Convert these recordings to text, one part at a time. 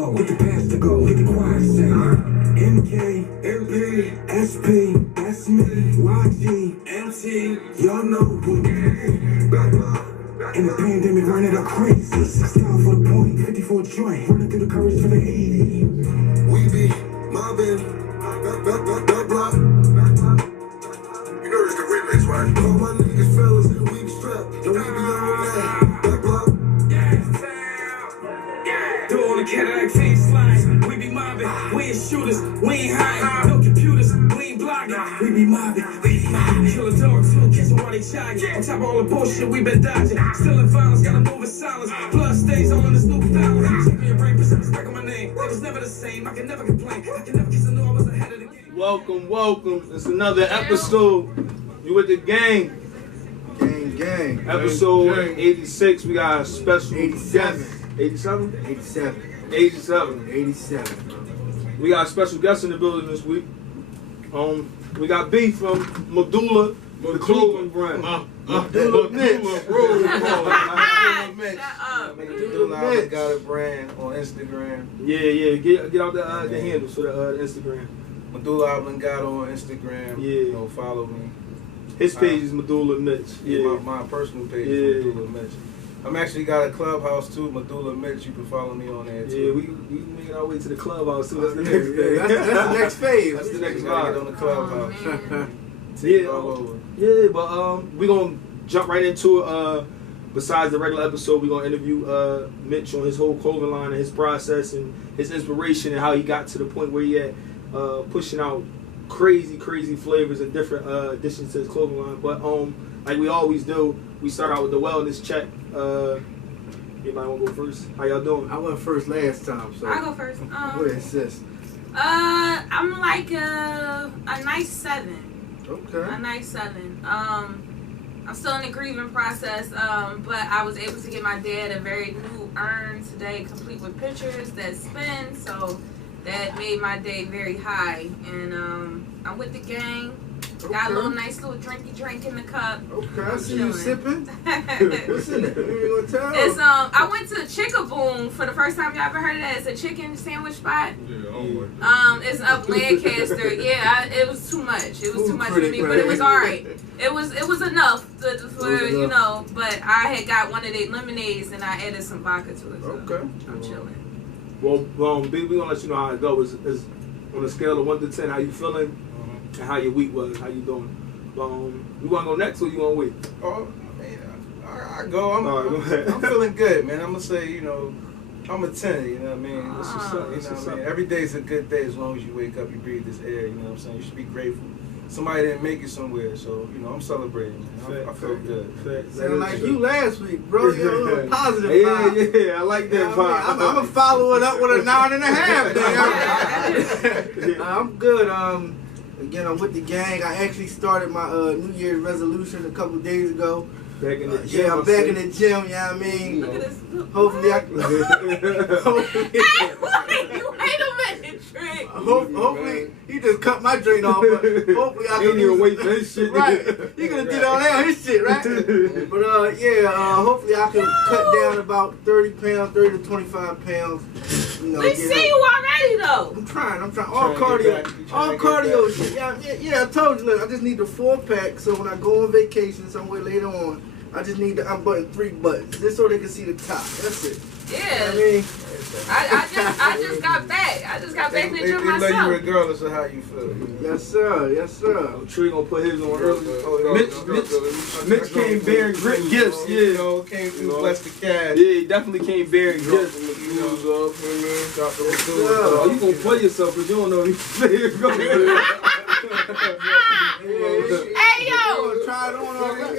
low. Get the past to go. Get the choir sing. MK, MP, SP, that's me. YG, MT, y'all know who. In the pandemic, running up crazy. Style for the point, 54 joint. Running through the courage for the 80. We be mobbing, back block. You know this the remix, right? All my niggas fellas and we be strapped. And we be on that, back block. Do all the Cadillac face slides. We be mobbing, we ain't shooters, we ain't hiding. No computers, we ain't blogging. We be mobbing, we be mobbing. Kill a dog too, catch them while they jogging. On top of all the bullshit we been dodging. Still in violence, gotta move in silence. Blood stains all in the Snoop Dollars. Check me a brain, put something stuck on my name. It was never the same, I can never complain. I can never kiss a I was ahead of the game. Welcome. It's another episode. You with the gang. Gang. Episode 86. We got a special 87. guest. 87? 87. 87. We got a special guest in the building this week. We got B from Medulla, the clothing brand. Medulla Mitch. Medulla got a brand on Instagram. Yeah. Get out the handles for the Instagram. Medulla got on Instagram. Yeah. You know, follow me. His page is Medulla Mitch. Yeah. My personal page is Medulla Mitch. I'm actually got a clubhouse too, Medulla Mitch. You can follow me on there too. Yeah, we making our way to the clubhouse too. That's the next thing. That's the next phase. That's the next vibe on the clubhouse. Yeah, but we gonna jump right into it. Besides the regular episode, we gonna interview Mitch on his whole clothing line and his process and his inspiration and how he got to the point where he at pushing out crazy flavors and different additions to his clothing line. But like we always do, we start out with the wellness check. Anybody want to go first? How y'all doing? I went first last time, so I'll go first. go ahead, sis. I'm like a nice 7. Okay. A nice 7. I'm still in the grieving process, but I was able to get my dad a very new urn today, complete with pictures that spin, so that made my day very high. And I'm with the gang. Got a little nice little drink in the cup. Okay, I see you sipping. What's in it? You gonna tell? It's I went to Chick-a-Boom for the first time. Y'all ever heard of that? It's a chicken sandwich spot. It's up Lancaster. Yeah, it was too much. It was too much for me, but it was alright. It was enough for you know. But I had got one of their lemonades and I added some vodka to it. So Okay. I'm chilling. Well, B, we gonna let you know how it goes. Is on a scale of 1 to 10, how you feeling? And how your week was, how you doing? You want to go next or you want to wait? Oh, man, I go. Go ahead. I'm feeling good, man. I'm gonna say, you know, I'm a 10. You know what I mean? That's what's up. You know what I mean? Every day's a good day as long as you wake up, you breathe this air. You know what I'm saying? You should be grateful. Somebody didn't make it somewhere, so you know I'm celebrating. Man. I feel good. Sound like you last week, bro. You're a little positive. Yeah, I like that vibe. I'm gonna follow it up with a 9.5. I'm good. Again, I'm with the gang. I actually started my New Year's resolution a couple days ago. Back in the gym. Yeah, I'm back in the gym. You know what I mean? Look at this. Hopefully, Wait a minute, Trick. Hopefully, he just cut my drink off. But hopefully, I ain't even wait for his shit. Right, he gonna do all that on his shit, right? But hopefully, I can cut down about 30 pounds, 30 to 25 pounds. You know, We see you already though. I'm trying. All cardio shit. Yeah. I told you. Look, I just need the 4-pack. So when I go on vacation somewhere later on, I just need to unbutton 3 buttons just so they can see the top. That's it. Yeah. You know what I mean? I just got back. I just got back in the gym They love you myself. regardless of how you feel. You know? Yes, sir. Tree gonna put his on early. Mitch came bearing great gifts. You know, came through bless the cat. Yeah, he definitely came bearing gifts. Oh, you gonna play yourself, but you don't know if Hey yo! Try it on already.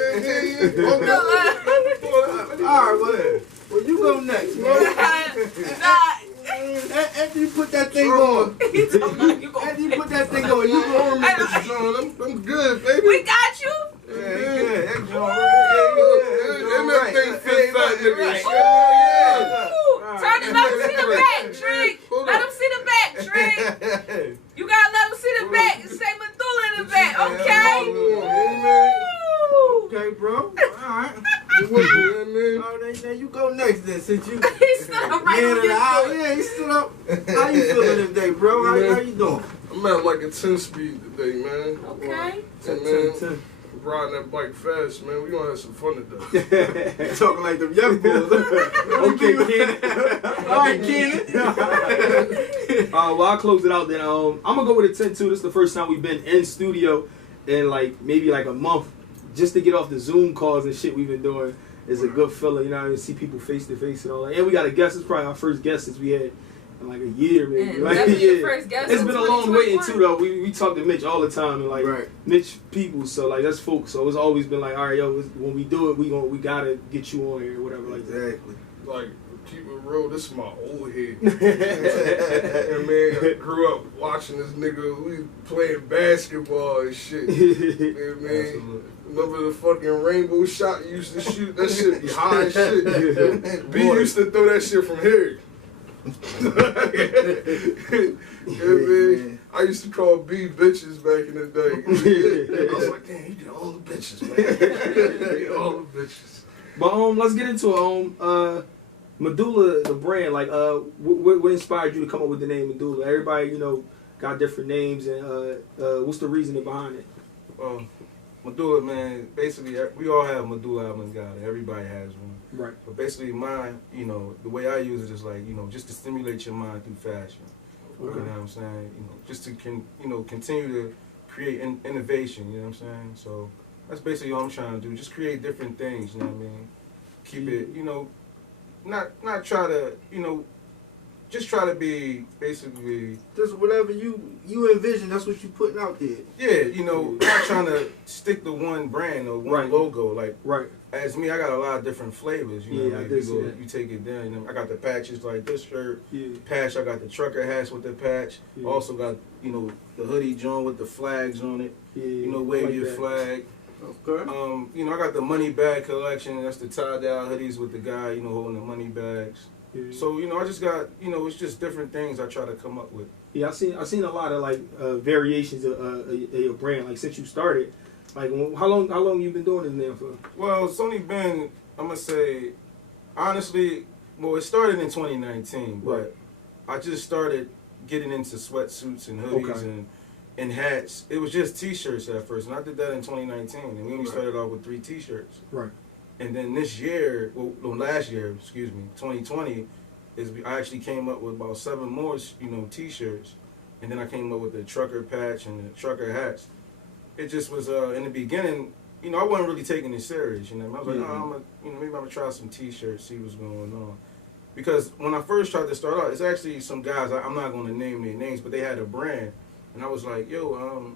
Well, you go next, man. After you put that thing on, you go on. I'm good, baby. We got you. That thing fits that nigga. Turn it, let him see the back, Trick. Let him see the back, Trick. You gotta let him see the back and say Medulla in the back, okay? Okay, bro. All right. Now you go next then, since you. He's stood up right Man on of your the hour. foot. Yeah, he stood up. How you feeling today, bro? How you doing? I'm at like a 10 speed today, man. Okay. And man, riding that bike fast, man. We gonna have some fun today. You talking like them young boys. Okay, Kenan. All right, Kenan. Well, I'll close it out then. I'm gonna go with a 10-2. This is the first time we've been in studio in like maybe like a month, just to get off the Zoom calls and shit we've been doing. Is a good feeling, you know. I see people face to face and all that. And we got a guest. It's probably our first guest since we had in like a year, maybe. And Like, definitely your first guest It's of been a long waiting 2021. too, though. We talk to Mitch all the time and like Right. Mitch people, so like that's folks. So it's always been like, all right, yo, when we do it, we gotta get you on here or whatever like that. Exactly. Like, keep it real, this is my old head. And man, I grew up watching this nigga, we playing basketball and shit. And man, remember the fucking rainbow shot you used to shoot? That shit be high as shit. B used to throw that shit from here. Yeah, man. I used to call B bitches back in the day. I was like, damn, you get all the bitches, man. You get all the bitches. But let's get into it. Medulla, the brand, like what inspired you to come up with the name Medulla? Everybody, you know, got different names, and what's the reasoning behind it? Medulla, man, basically, we all have medulla oblongata. Everybody has one. Right. But basically, mine, you know, the way I use it is like, you know, just to stimulate your mind through fashion. Okay. You know what I'm saying? You know, just to continue to create innovation. You know what I'm saying? So that's basically all I'm trying to do. Just create different things. You know what I mean? Keep it, you know, not try to, you know, just try to be basically. Just whatever you envision, that's what you putting out there. Yeah, you know, not trying to stick to one brand or one Right. logo. Like, Right. as me, I got a lot of different flavors. You know, Yeah, I like did you, see go, that. you take it down. You know, I got the patches like this shirt. Yeah. Patch, I got the trucker hats with the patch. Yeah. Also got, you know, the hoodie joint with the flags on it. Yeah. You know, I wave like your that. flag. Okay. You know, I got the money bag collection. That's the tie-dye hoodies with the guy, you know, holding the money bags. Yeah. So, you know, I just got, you know, it's just different things I try to come up with. Yeah, I seen a lot of like variations of your brand. Like since you started, like how long you been doing this now for? Well, it's only been, I'm gonna say, honestly, well, it started in 2019, but Right. I just started getting into sweatsuits and hoodies Okay. and hats. It was just T-shirts at first, and I did that in 2019, and we only Right. started off with 3 T-shirts. Right. And then this year, well, last year, 2020, I actually came up with about 7 more, you know, T-shirts, and then I came up with the trucker patch and the trucker hats. It just was in the beginning, you know, I wasn't really taking it serious. You know, I was like, maybe I'm gonna try some T-shirts, see what's going on. Because when I first tried to start out, it's actually some guys. I'm not gonna name their names, but they had a brand, and I was like, yo,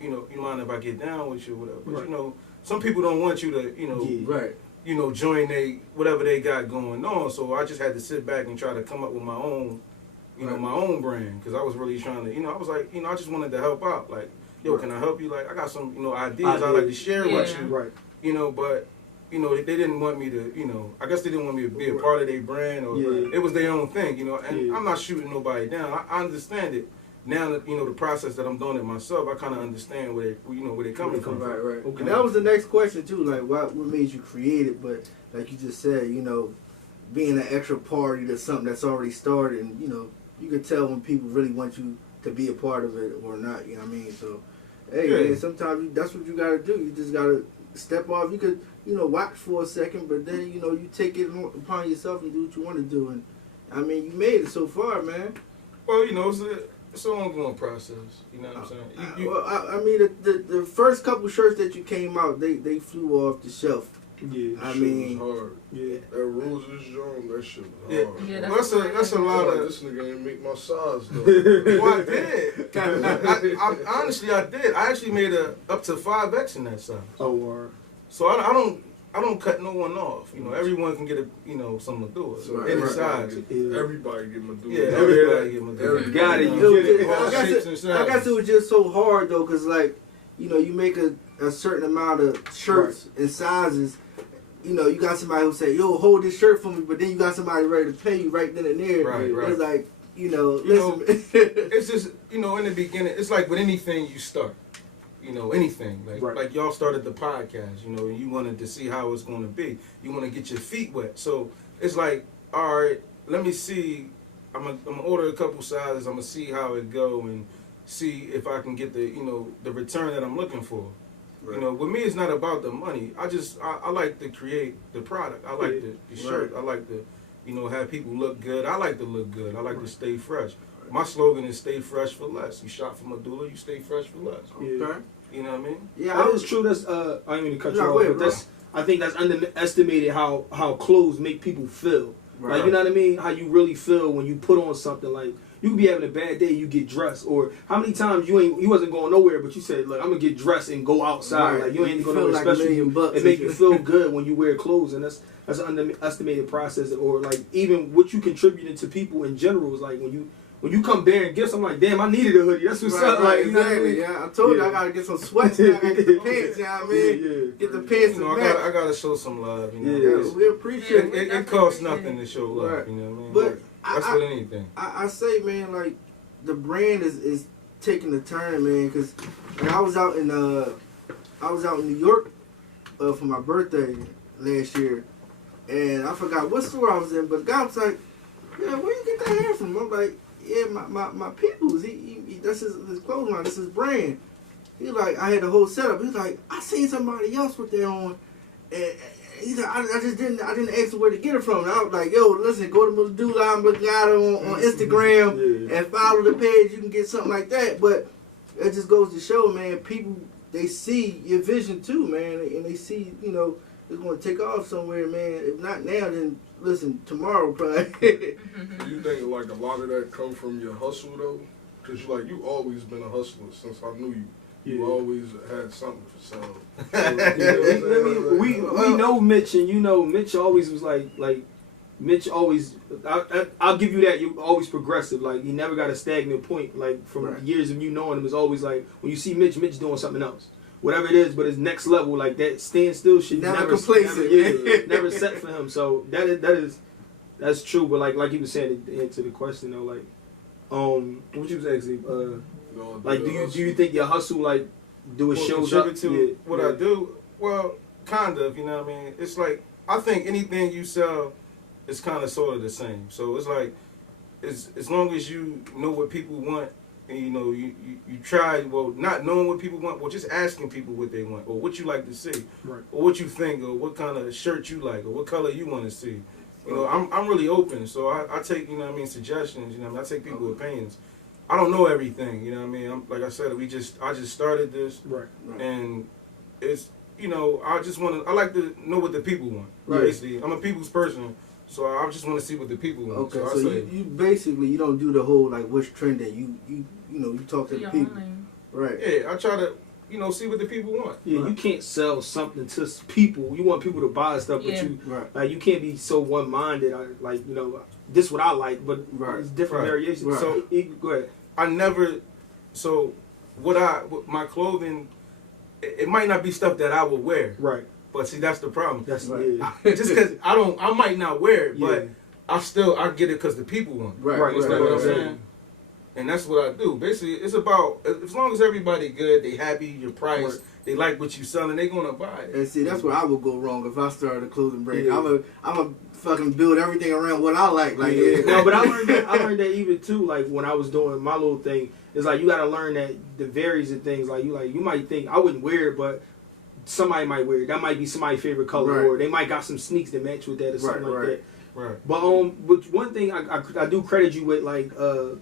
you know, you mind if I get down with you, or whatever? But Right. you know, some people don't want you to, you know. Yeah. Right. You know, join whatever they got going on. So I just had to sit back and try to come up with my own, you know, Right. my own brand. Because I was really trying to, you know, I was like, you know, I just wanted to help out. Like, yo, can I help you? Like, I got some, you know, ideas I'd like to share with Yeah. you. Right. You know, but, you know, they didn't want me to, you know, I guess they didn't want me to be a part of their brand. Or Yeah. it was their own thing, you know. And Yeah. I'm not shooting nobody down. I understand it. Now that, you know, the process that I'm doing it myself, I kind of understand where they're coming from. Right, right. Okay. And that was the next question too. Like, what made you create it? But like you just said, you know, being an extra party to something that's already started, and you know, you could tell when people really want you to be a part of it or not. You know what I mean? So, hey, Yeah. man, sometimes that's what you gotta do. You just gotta step off. You could, you know, watch for a second, but then you know, you take it upon yourself and do what you want to do. And I mean, you made it so far, man. Well, you know, it's an ongoing process. You know what I'm saying? Well, I mean, the first couple shirts that you came out, they flew off the shelf. Yeah. I That shit mean, was hard. Yeah. That Roses joint, that shit was Yeah. hard. Yeah, Well, that's a lot of. This nigga ain't make my size though. Well, I did. I honestly, I did. I actually made up to 5X in that size. Oh, So I don't cut no one off. You know, everyone can get something to do it. So Any right. size. Everybody get Medulla. Yeah, everybody get my do it. Got it. It You was get it. just- All I guess shapes it- and I guess sizes. it was just so hard though, cause like, you know, you make a certain amount of shirts and sizes. You know, you got somebody who say, "Yo, hold this shirt for me," but then you got somebody ready to pay you right then and there. Right, right. It's like, you know, You know, listen. It's just, you know, in the beginning, it's like with anything you start. You know, anything. Right. Like y'all started the podcast, you know, and you wanted to see how it's going to be. You want to get your feet wet. So it's like, all right, let me see. I'm gonna order a couple sizes. I'm gonna see how it go and see if I can get the return that I'm looking for. Right. You know, with me, it's not about the money. I like to create the product. I like the shirt. Right. I like to, have people look good. I like to look good. I like to stay fresh. My slogan is stay fresh for less. You shop for Medulla, you stay fresh for less. Yeah. Okay. You know what I mean? Yeah, That is true. That's I didn't mean to cut you No, off, go ahead, but I think that's underestimated how clothes make people feel. Right. Like, you know what I mean? How you really feel when you put on something. Like, you could be having a bad day, you get dressed, or how many times you wasn't going nowhere, but you said, look, I'm gonna get dressed and go outside. Right. Like, you ain't You going feel nowhere like special. $1,000,000 It make you feel good when you wear clothes, and that's an underestimated process. Or like even what you contributing to people in general is like when you come bearing gifts, I'm like, damn, I needed a hoodie. That's what's up. Like, you know what I mean? Yeah, I told you I gotta get some sweats. I gotta get the pants. You know what I mean? Yeah. Get the pants and I gotta show some love. Yeah, we appreciate it. It costs nothing to show love. Right. You know what I mean? But Like, that's with anything. I say, man, like the brand is taking the turn, man. Cause like, I was out in New York for my birthday last year, and I forgot what store I was in, but the guy was like, "Yeah, where you get that hair from?" I'm like, "Yeah, my people's. He that's his clothing line. That's his brand." He like, I had the whole setup. He's like, "I seen somebody else with that on." And he's like, I didn't ask him where to get it from. And I was like, yo, listen, go to Medulla. I'm looking at it on Instagram and follow the page. You can get something like that. But it just goes to show, man, people, they see your vision too, man. And they see, it's going to take off somewhere, man. If not now, then listen, tomorrow probably. Do you think like a lot of that come from your hustle though? Because you always been a hustler since I knew you. You always had something for sale. We know Mitch, and Mitch always was like Mitch always. I'll give you that. You're always progressive. Like, he never got a stagnant point. Like, from years of you knowing him, it's always like when you see Mitch doing something else, whatever it is, but it's next level. Like, that stand still shit. Never complacent. Never set for him. So that's true. But like he was saying to answer the question though, like what you was asking. Like, do you think your hustle, like, it shows up to what I do? Well, kind of, you know what I mean? It's like, I think anything you sell is kind of sort of the same. So it's like, as long as you know what people want, and you try, well, not knowing what people want, well, just asking people what they want, or what you like to see, right, or what you think, or what kind of shirt you like, or what color you want to see. I'm really open, so I take, suggestions, I take people's opinions. I don't know everything, you know what I mean? Like I said, I just started this, right. And it's, I like to know what the people want. Right. Basically, I'm a people's person, so I just want to see what the people want. Okay, so you basically, you don't do the whole, like, what's trending. You talk to the people. Right. Yeah, I try to, see what the people want. Yeah, right. You can't sell something to people. You want people to buy stuff, but you can't be so one-minded. This what I like, but it's different variations. Right. So, go ahead. My clothing, it might not be stuff that I would wear. Right. But see, that's the problem. That's just because I might not wear it, but I get it because the people want it. Right. You know what I'm saying? And that's what I do. Basically, it's about, as long as everybody good, they happy, your price, they like what you selling, they gonna buy it. And see, that's where I would go wrong if I started a clothing brand. I'm a fucking build everything around what I like. Like, No, but I learned that even too. Like, when I was doing my little thing, it's like you gotta learn that the varies and things. Like, you might think I wouldn't wear it, but somebody might wear it. That might be somebody's favorite color, or they might got some sneaks that match with that or something like that. Right. But one thing I do credit you with, like,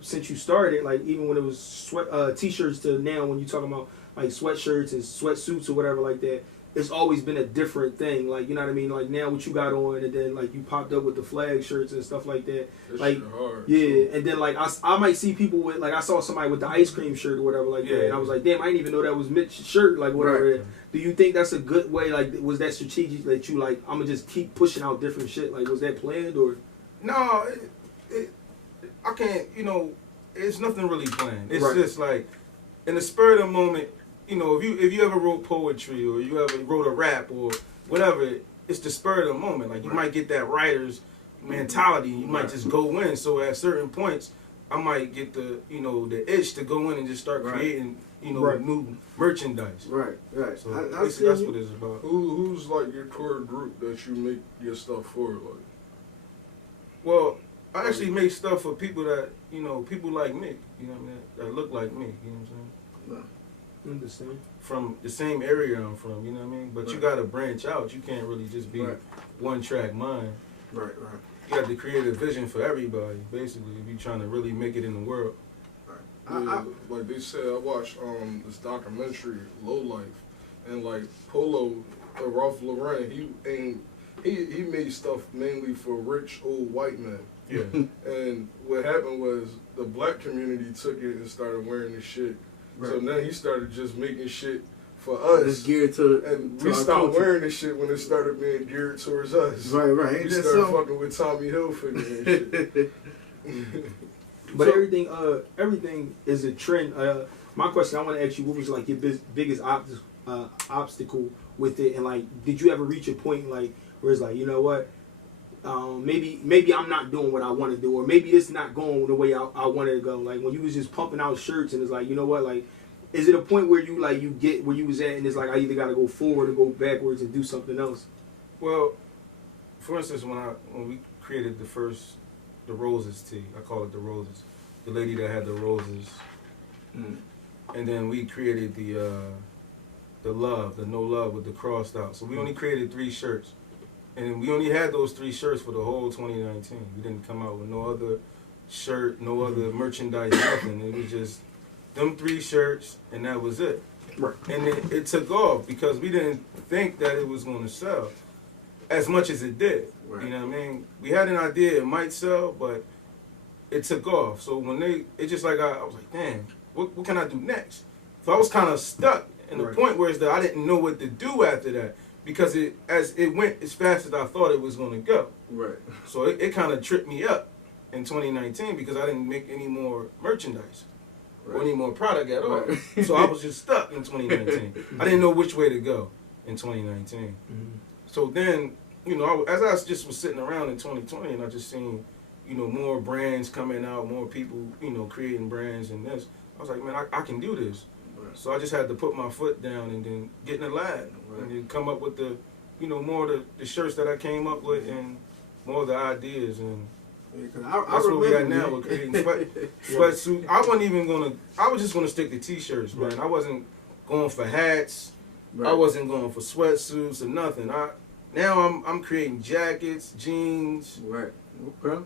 since you started, like, even when it was t-shirts to now, when you're talking about like sweatshirts and sweatsuits or whatever like that, it's always been a different thing. Like, you know what I mean? Like, now what you got on, and then like you popped up with the flag shirts and stuff like that. Like, hard, and then like I might see people with, like, I saw somebody with the ice cream shirt or whatever like that, and I was like, damn, I didn't even know that was Mitch's shirt, like, whatever. Right. Do you think that's a good way? Like, was that strategic that you like, I'm gonna just keep pushing out different shit? Like, was that planned or? No, I can't. It's nothing really planned. It's just like, in the spur of the moment. If you ever wrote poetry or you ever wrote a rap or whatever, it's the spur of the moment. Like, you might get that writer's mentality. You might just go in. So at certain points, I might get the itch to go in and just start creating new merchandise. Right. So that's what it's about. Who's like your core group that you make your stuff for? Like, well, I actually make stuff for people that, people like me, you know what I mean, that look like me, you know what I'm saying? No. Understand? From the same area I'm from, you know what I mean? But you Right. gotta branch out. You can't really just be Right. one track mind. Right. You have to create a vision for everybody, basically, if you're trying to really make it in the world. Yeah, like they said, I watched this documentary, Low Life, and like Polo, Ralph Lauren, he made stuff mainly for rich old white men. Yeah. And what happened was the black community took it and started wearing this shit. So Right. now he started just making shit for us. It's geared to And to we our stopped culture. wearing this shit when it started being geared towards us. Right. Ain't We that started something? fucking with Tommy Hilfiger and shit. But So- everything is a trend. My question, I want to ask you, what was like your biggest obstacle with it, and like, did you ever reach a point like where it's like, you know what, maybe I'm not doing what I want to do, or maybe it's not going the way I wanted to go. Like when you was just pumping out shirts, and it's like, you know what, like, is it a point where you get where you was at, and it's like I either got to go forward or go backwards and do something else? Well, for instance, when we created the Roses tee, I call it the Roses, the lady that had the roses, and then we created the love, the no love with the crossed out. So we only created 3 shirts, and we only had those 3 shirts for the whole 2019. We didn't come out with no other shirt, no other merchandise, nothing. It was just them 3 shirts, and that was it. Right. And it took off because we didn't think that it was going to sell as much as it did. Right. You know what I mean? We had an idea it might sell, but it took off. So when it's just like I was like, damn, what can I do next? So I was kind of stuck in the Right. point where it's that I didn't know what to do after that because it went as fast as I thought it was going to go. Right. So it kind of tripped me up in 2019 because I didn't make any more merchandise or any more product at all. Right. So I was just stuck in 2019. I didn't know which way to go in 2019. So then, as I just was sitting around in 2020 and I just seen, more brands coming out, more people, creating brands and this, I was like, man, I can do this. Right. So I just had to put my foot down and then get in the lab and then come up with the, more of the shirts that I came up with and more of the ideas. And that's where we at now. We're creating sweatsuit. I was just gonna stick to t-shirts, man. I wasn't going for hats. I wasn't going for sweatsuits or nothing. Now I'm creating jackets, jeans. Right. Okay.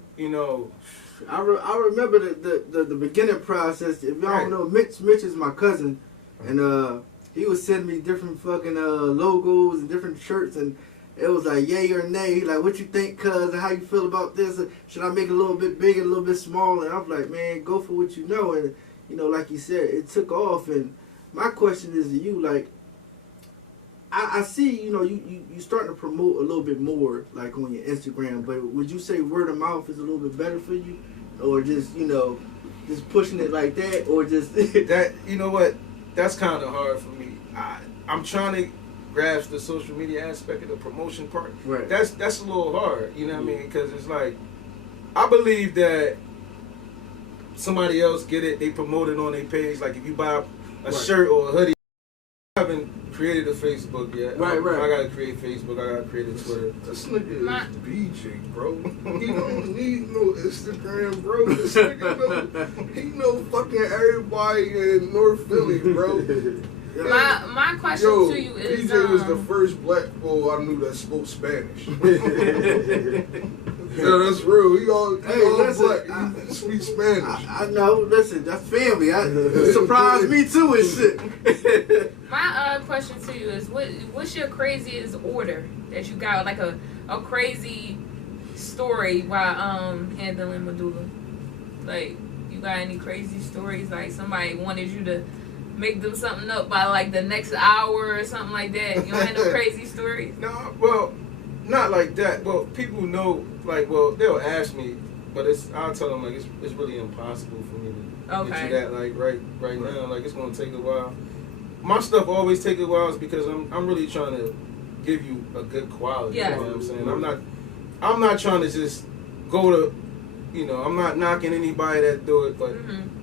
I I remember the beginning process. If y'all don't know, Mitch is my cousin, and he was sending me different fucking logos and different shirts, and it was like yay or nay. Like, what you think, cuz? How you feel about this? Should I make it a little bit bigger, a little bit smaller? And I'm like, man, go for what you know. And like you said, it took off. And my question is to you, like, I see, you starting to promote a little bit more, like on your Instagram, but would you say word of mouth is a little bit better for you? Or just, just pushing it like that, or just... that, what, that's kind of hard for me. I'm trying to grasp the social media aspect of the promotion part. Right. That's a little hard, you know what I mean? Because it's like, I believe that somebody else get it, they promote it on their page. Like if you buy a shirt or a hoodie, I haven't created a Facebook yet. Right. I gotta create Facebook. I gotta create a Twitter. This nigga is BJ, bro. He don't need no Instagram, bro. This nigga he know fucking everybody in North Philly, bro. My question to you is, BJ was the first black boy I knew that spoke Spanish. Yeah, that's real. He all black. He speaks Spanish. I know. Listen, that's family. It surprised me too and shit. My question to you is, what's your craziest order that you got? Like a crazy story while handling Medulla. Like, you got any crazy stories? Like somebody wanted you to make them something up by like the next hour or something like that. You don't have no crazy stories? No, well, not like that. Well, people know, like, they'll ask me, but I'll tell them, like, it's really impossible for me to get you that, like, right now. Like, it's going to take a while. My stuff always take a while is because I'm really trying to give you a good quality. Yeah. You know what I'm saying? I'm not trying to just go to You know, I'm not knocking anybody that do it, but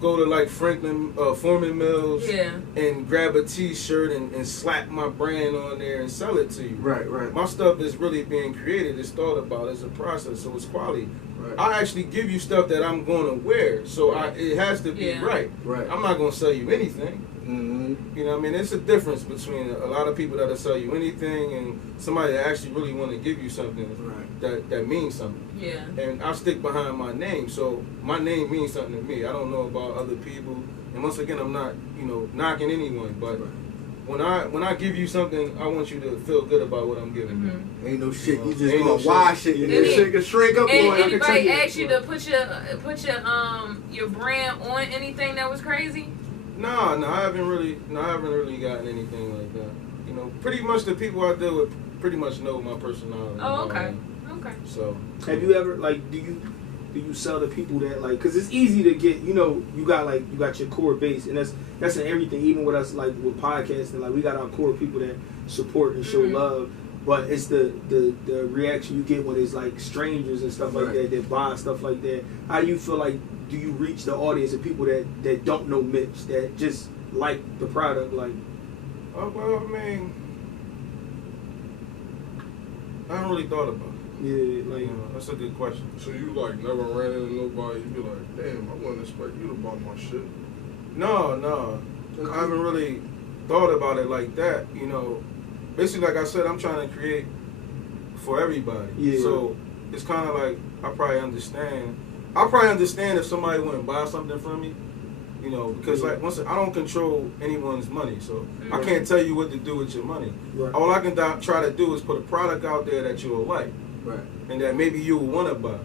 go to like Franklin Foreman Mills and grab a T-shirt and slap my brand on there and sell it to you. Right, right. My stuff is really being created. It's thought about. It's a process, so it's quality. Right. I actually give you stuff that I'm going to wear, so it has to be right. Right. I'm not going to sell you anything. You know what I mean? It's a difference between a lot of people that'll sell you anything and somebody that actually really want to give you something that means something. Yeah. And I stick behind my name, so my name means something to me. I don't know about other people. And once again, I'm not, you know, knocking anyone, but when I give you something, I want you to feel good about what I'm giving you. Ain't no shit. You just Ain't gonna no wash it and this shit can shrink up. Anybody ask you to put your brand on anything that was crazy? No, I haven't really gotten anything like that. You know, pretty much the people I deal with pretty much know my personality. Oh, okay. Okay. So, have you ever do you sell to people that like? Because it's easy to get. You know, you got your core base, and that's in everything. Even with us, like with podcasting, like we got our core people that support and show love. But it's the reaction you get when it's like strangers and stuff like that buy stuff like that. How do you feel like? Do you reach the audience of people that don't know Mitch, that just like the product? Like, well, I mean, I haven't really thought about it. Yeah, like, you know, that's a good question. So you like never ran into nobody, you be like, damn, I wouldn't expect you to buy my shit. No. I haven't really thought about it like that. You know, basically, like I said, I'm trying to create for everybody. Yeah. So it's kind of like I probably understand if somebody wouldn't buy something from me. You know, because like I don't control anyone's money, so I can't tell you what to do with your money. Right. All I can try to do is put a product out there that you'll like, and that maybe you'll want to buy.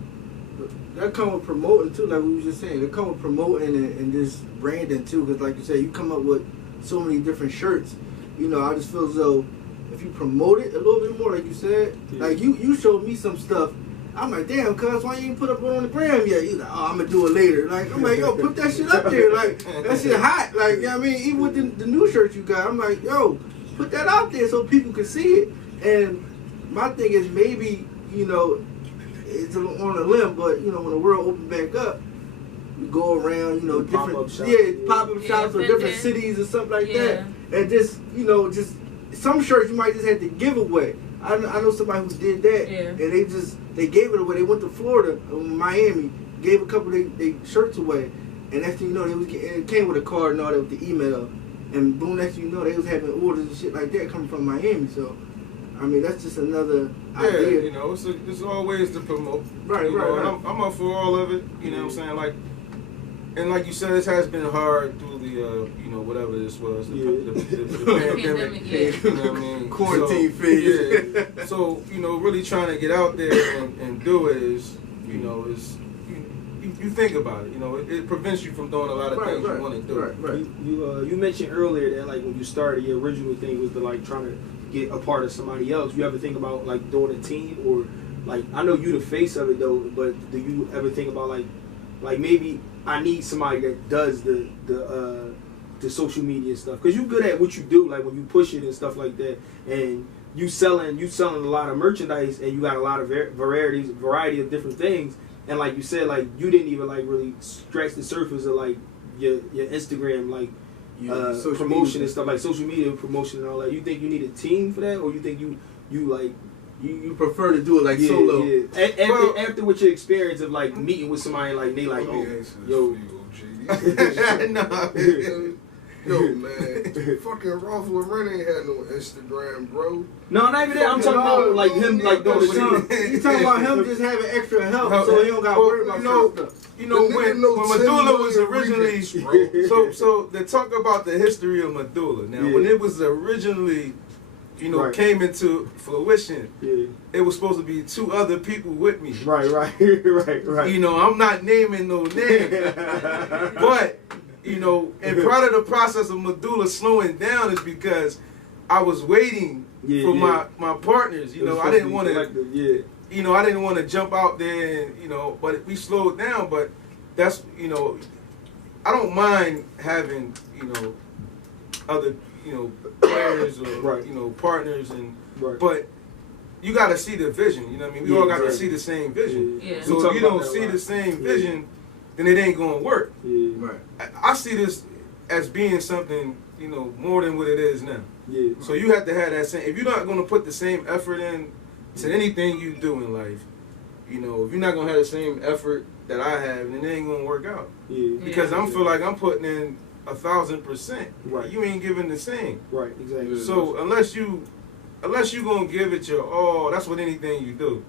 That come with promoting too, like we was just saying. That come with promoting and just branding too, because like you said, you come up with so many different shirts. You know, I just feel as though if you promote it a little bit more, like you said, like you showed me some stuff. I'm like, damn, cuz, why you ain't put up on the gram yet? You like, oh, I'm gonna do it later. Like, I'm like, yo, put that shit up there. Like, that shit hot. Like, you know what I mean? Even with the new shirts you got, I'm like, yo, put that out there so people can see it. And my thing is maybe, you know, it's on a limb, but, you know, when the world opens back up, you go around, you know, different pop-up shops or different cities or something like that. And just, you know, just some shirts you might just have to give away. I know somebody who did that, and they gave it away. They went to Florida, Miami, gave a couple of they shirts away, and next thing you know, it came with a card and all that with the email, and boom, next thing you know, they was having orders and shit like that coming from Miami. So, I mean, that's just another idea. You know, it's always to promote. Right. I'm up for all of it. You know what I'm saying? Like, and like you said, this has been hard through the, you know, whatever this was, the pandemic. You know what I mean? Quarantine phase. Yeah. So, you know, really trying to get out there and do it is, you know, you think about it. You know, it prevents you from doing a lot of things you want to do. You mentioned earlier that like when you started, your original thing was to like trying to get a part of somebody else. You ever think about like doing a team or like I know you the face of it though, but do you ever think about like maybe I need somebody that does the social media stuff because you're good at what you do, like when you push it and stuff like that, and you selling a lot of merchandise and you got a lot of variety of different things, and like you said, like you didn't even like really scratch the surface of like your Instagram like promotion and stuff, like social media promotion and all that. You think you need a team for that, or you think you like you prefer to do it like solo? Yeah. After with your experience of like meeting with somebody like they like, yo. Yo, man, fucking Ralph Lauren ain't had no Instagram, bro. No, not even that. I'm talking about like him, like doing the You talking about him just having extra help, so he don't got to worry about stuff. You know when Medulla was originally, so they talk about the history of Medulla. Now, when it was originally, you know, came into fruition, it was supposed to be 2 other people with me. Right. You know, I'm not naming no name, but. You know, and part of the process of Medulla slowing down is because I was waiting for my partners. You know, I didn't want to. You know, I didn't want to jump out there and but we slowed down. But that's I don't mind having other players or partners but you got to see the vision. You know what I mean? We all got to see the same vision. Yeah. So if you don't see the same vision, then it ain't gonna work. Yeah. Right. I see this as being something, you know, more than what it is now. Yeah. So you have to have that same. If you're not gonna put the same effort in to anything you do in life, you know, if you're not gonna have the same effort that I have, then it ain't gonna work out. Yeah. Because I'm feel like I'm putting in 1,000%. Right. You ain't giving the same. Right. Exactly. So unless you gonna give it your all, that's what anything you do.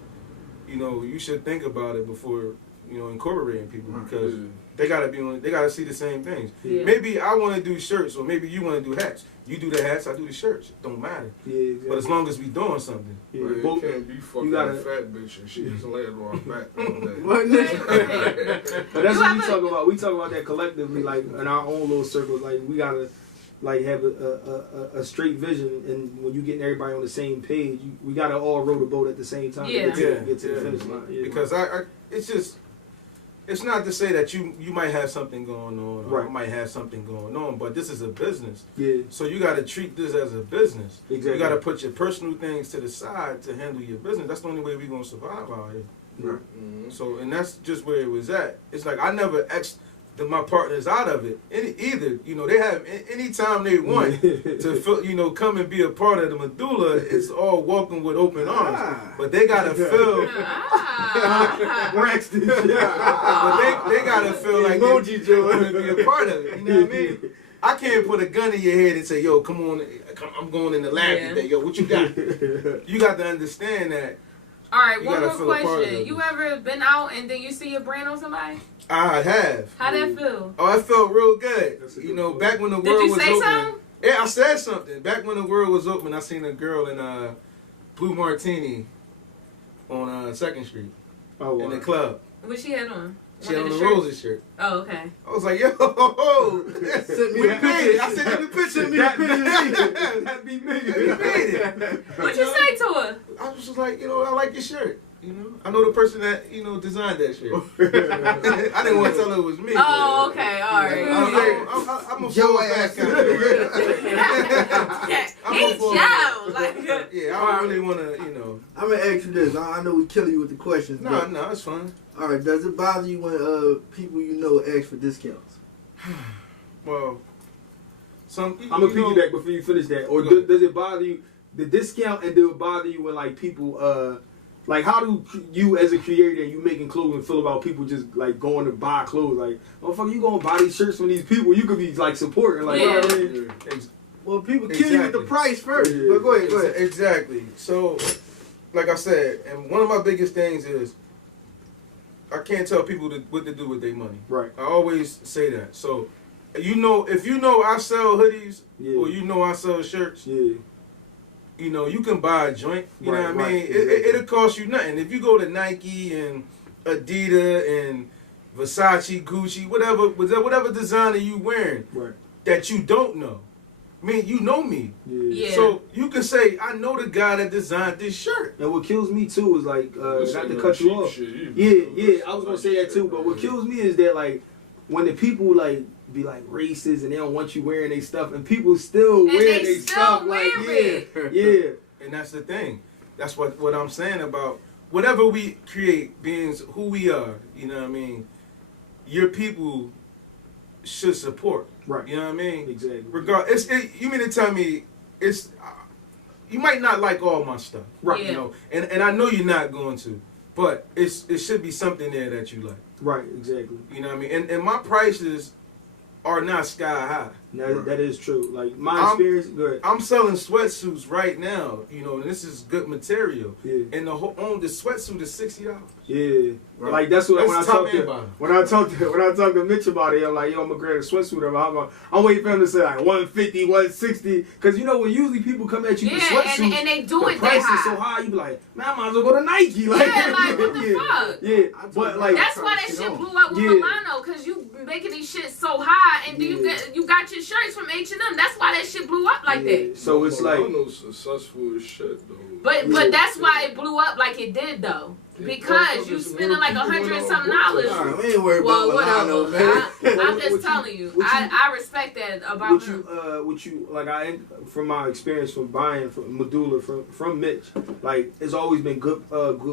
You know, you should think about it before, you know, incorporating people, because they gotta see the same things. Yeah. Maybe I want to do shirts, or maybe you want to do hats. You do the hats, I do the shirts. Don't matter. Yeah. Exactly. But as long as we doing something. Yeah. Man, Both- you can't be fucking gotta- a fat bitch and she just laying on her back all day. What? But that's what we talk about. We talk about that collectively, like in our own little circles. Like we gotta, like have a straight vision, and when you getting everybody on the same page, we gotta all row the boat at the same time. Yeah. To get to the finish line. Yeah. Because it's just, it's not to say that you might have something going on, or I Right. might have something going on, but this is a business. Yeah. So you got to treat this as a business. Exactly. You got to put your personal things to the side to handle your business. That's the only way we're going to survive out here. Right. Mhm. So, and that's just where it was at. It's like I never X'd my partners out of it either. You know, they have anytime they want to feel, you know, come and be a part of the Medulla. It's all welcome with open arms. But they gotta feel. Ah. Braxton. But they gotta feel like Emoji they want to be a part of it. You know what I mean? I can't put a gun in your head and say, "Yo, come on, I'm going in the lab Yeah. today. Yo, what you got?" You got to understand that. All right, You one gotta more feel a part of question. it. You ever been out and then you see your brand on somebody? I have. How that feel? Oh, it felt real good. That's a You good know, point. back when the Did world you was say open. something? Yeah, I said something. Back when the world was open, I seen a girl in Blue Martini on 2nd Street Oh, in the wow. club. What she had on? She One had of on the a shirts? Rosa shirt. Oh, okay. I was like, yo, Send me we the made picture. it. I sent you the picture. Send me the That'd That be me. we made it. What you say to her? I was just like, you know, I like your shirt. You know, I know the person that, you know, designed that shirt. I didn't want to tell her it was me. Oh, okay, all right. I'm a Joe full ass. kind of I'm He a full- Joe. Like, Yeah, I don't really want to, you know. I'm gonna ask you this. I know we kill you with the questions. No, but- no, it's fine. All right. Does it bother you when people you know ask for discounts? Well, some. I'm gonna piggyback before you finish that. Or Go ahead. does it bother you, the discount, and do it bother you when like people like how do you as a creator and you making clothing feel about people just like going to buy clothes? Like, oh fuck, you gonna buy these shirts from these people? You could be like supporting, like, you know what I mean? Well, people kill you with the Exactly. price first. Yeah. But go ahead. Go ahead. Exactly. So, like I said, and one of my biggest things is I can't tell people what to do with their money. Right. I always say that. So, you know, if you know I sell hoodies Yeah. or you know I sell shirts, Yeah. you know, you can buy a joint. You Right, know what I right, mean? exactly. It'll cost you nothing. If you go to Nike and Adidas and Versace, Gucci, whatever designer you wearing Right. that you don't know. I mean, you know me. Yeah. Yeah. So you can say, I know the guy that designed this shirt. And what kills me too is like, This not ain't to no cut you cheap off. shit either. Yeah, I was gonna say that too. But what kills me is that like when the people like be like racist and they don't want you wearing their stuff, and people still And wear they their still stuff. wear Like, yeah. And that's the thing. That's what I'm saying about whatever we create, being who we are, you know what I mean? Your people should support. Right. You know what I mean? Exactly. You mean to tell me it's you might not like all my stuff. Right. Yeah. You know, and I know you're not going to, but it should be something there that you like. Right. Exactly. You know what I mean? And my prices are not sky high. That is true. Like my I'm- experience. Good. I'm selling sweatsuits right now, you know, and this is good material. Yeah. And the sweatsuit is $60. Yeah. Right. Like that's what That's when I top talk and to bottom. when I talk to Mitch about it, I'm like, yo, I'm gonna grab a sweatsuit. I'm waiting for him to say like 150, 160, because you know when usually people come at you for yeah, sweatsuits, and they do the it price that is so high. high, you be like, man, I might as well go to Nike. Like, Yeah, like, what the fuck? Yeah, I told but you like, That's why that Shit shit on. blew up with Yeah. Milano, cause you making these shit so high, and Yeah. you got your shirts from H&M. That's why that shit blew up like yeah. that. So it's like, Milano's successful as shit though. But that's why it blew up like it did though. Because you spending like $100-something. Nah, we ain't worried Well, about whatever. man. I'm just telling you. I respect that about him. What you like? From my experience from buying from Medulla from Mitch, like it's always been good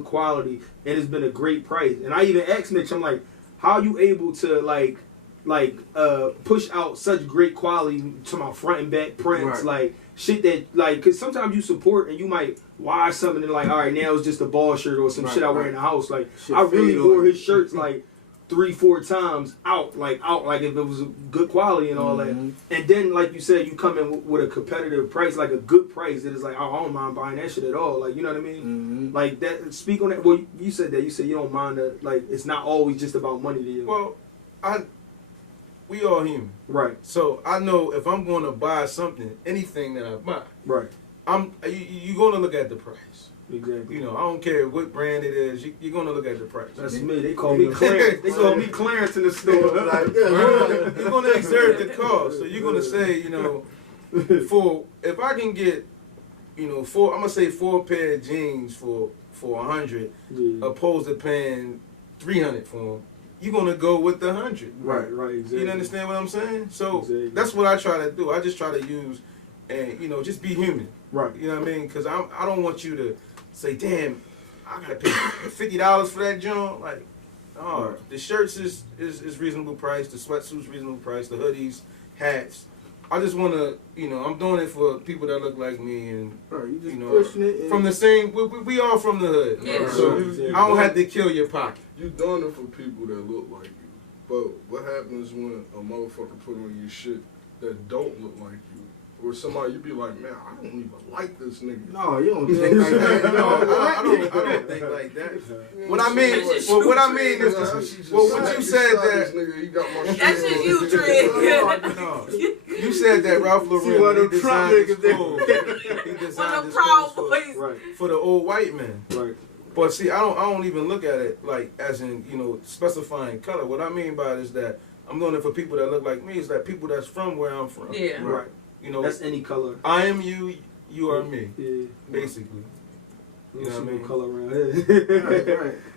quality, and it's been a great price. And I even asked Mitch, I'm like, how are you able to like push out such great quality to my front and back prints, Right. like shit that like, cause sometimes you support and you might wash something and like, all right, now it's just a ball shirt or some Right, shit I wear right. in the house. Like Shit I really fade wore on. his shirts like 3-4 times out like if it was a good quality and all Mhm. that. And then like you said, you come in with a competitive price, like a good price that is like, oh, I don't mind buying that shit at all. Like, you know what I mean? Mhm. Like that. Speak on that. Well, you said that. You said you don't mind that. Like it's not always just about money to you. Well, we all human. Right. So I know if I'm going to buy something, anything that I buy, Right. you're going to look at the price. Exactly. You know, I don't care what brand it is. You're going to look at the price. That's me. They call me Clarence. They call me Clarence in the store. Like, yeah, You're going to exert the cost. So you're going to say, you know, if I can get, you know, I'm gonna say 4 pair of jeans for 100, Yeah. opposed to paying 300 for them, you're gonna go with the 100. Right. Right. Exactly. You understand what I'm saying? So Exactly. that's what I try to do. I just try to use, and you know, just be human. Right. You know what I mean? Because I don't want you to say, damn, I gotta pay $50 for that joint. Like, oh, Right. the shirts is reasonable price. The sweatsuits reasonable price. The hoodies, hats. I just want to, you know, I'm doing it for people that look like me and, Right, you just you know, pushing it. And from the same, we all from the hood. Yeah. So I don't have to kill your pocket. You doing it for people that look like you. But what happens when a motherfucker put on your shit that don't look like you? Or somebody, you be like, man, I don't even like this nigga. No, you don't think like that. No, I don't think like that. What I mean is, well, what you said This that, nigga, he got my shit That's just on. you, Trey. no, you said that Ralph See one Lauren, of he them Trump designed his niggas there. clothes. He One designed of his the Proud clothes Boys. Right. for the old white man. Right. But see, I don't even look at it like as in, you know, specifying color. What I mean by it is that I'm doing it for people that look like me. Is that people that's from where I'm from. Yeah. Right. You know, That's any color. I am you, you are me, Yeah. basically. You You know know what I mean? color around here. Right,